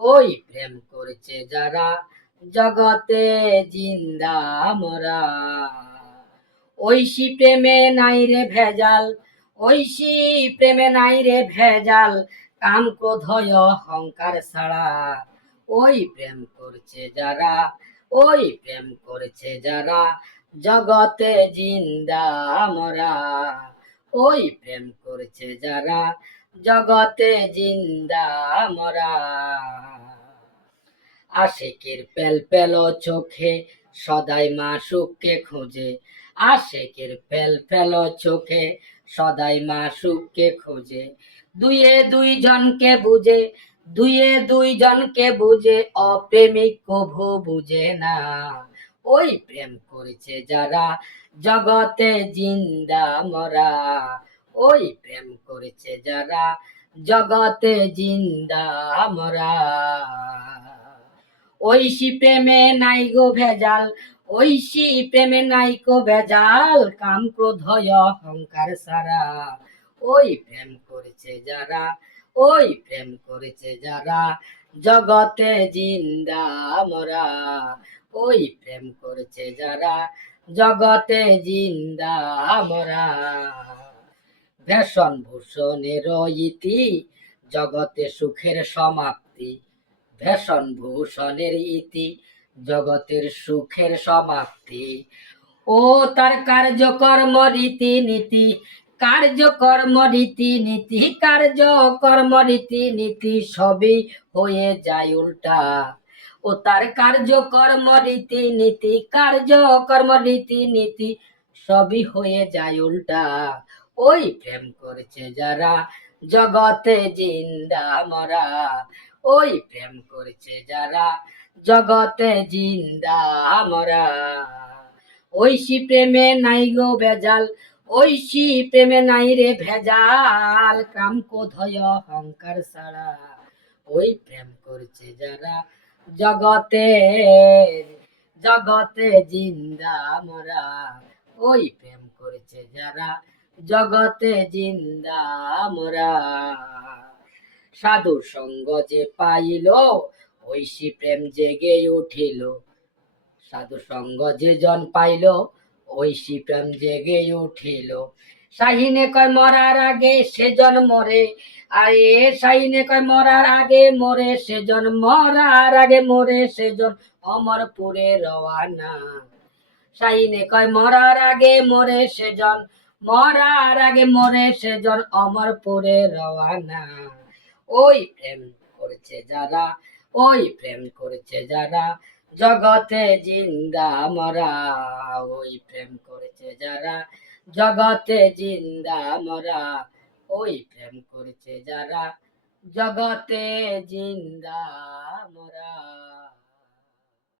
ওই প্রেম করেছে, যারা জগতে জিন্দা মরা ঐশী প্রেমে নাই রে ভেজাল, ঐশী প্রেমে নাই রে ভেজাল, কাম ক্রোধ অহংকার ছাড়া। ওই প্রেম করছে যারা, ওই প্রেম করেছে যারা, জগতে জিন্দা মরা ওই প্রেম করেছে যারা, জগতে জিন্দা মরা। আশেকের পেল পেল চোখে সদাই মা সুখকে খোঁজে। আশেকের পেল পেল চোখে সদাই মা সুখকে খোঁজে। দুয়ে দুই জনকে বুঝে দুয়ে দুই জনকে বুঝে, অপ্রেমিক কভু বুঝে না। ওই প্রেম করেছে যারা জগতে জিন্দা মরা। ওই প্রেম করেছে যারা জগতে জিন্দা মরা। ঐশী প্রেমে নাই গো ভেজাল, ঐশী প্রেমে নাই গো ভেজাল, কাম ক্রোধ অহংকার সারা। ওই প্রেম করেছে যারা ওই প্রেম করেছে যারা, জগতে জিন্দা মরা ওই প্রেম করেছে যারা, জগতে জিন্দা মরা ভেষণ ভূষণের ইতি, জগতে সুখের সমাপ্তি। ভেষণ ভূষণের ইতি, জগতের সুখের সমাপ্তি। ও তার কার্যকর্ম রীতি নীতি কার্যকর্ম নীতি কার্যকর্ম রীতি নীতি সবই হয়ে যায় উল্টা। ও তার কার্যকর্ম নীতি কার্যকর্ম রীতি নীতি সবই হয়ে যায় উল্টা। ওই প্রেম করেছে যারা, জগতে জিন্দা মরা। ওই প্রেম করেছে যারা, জগতে জিন্দা মরা। ঐশী প্রেমে নাই গো ভেজাল ঐশী প্রেমে নাই রে ভেজাল কাম কোধয় অহংকার ছাড়া। ওই প্রেম করছে যারা জগতে জগতে জিন্দা মরা। ওই প্রেম করেছে যারা জগতে জিন্দা মরা। সাধু সঙ্গ যে পাইল, ঐশী প্রেম জেগে উঠিল। সাধু সঙ্গ যে জন পাইল ঐশী প্রেম জেগে উঠিল। শাহিনে কয়, মরার আগে সেজন মরে আরে শাহিনে কয়, মরার আগে মরে সেজন মরার আগে মরে সেজন অমরপুরে রওয়ানা। শাহিনে কয়, মরার আগে মরে সেজন মরার আগে মরে সেজন অমরপুরে রওয়ানা। ওই প্রেম করেছে যারা, ওই প্রেম করেছে যারা জগতে জিন্দা মরা, ওই প্রেম করেছে যারা। জগতে জিন্দা মরা, ওই প্রেম করেছে যারা। জগতে জিন্দা মরা।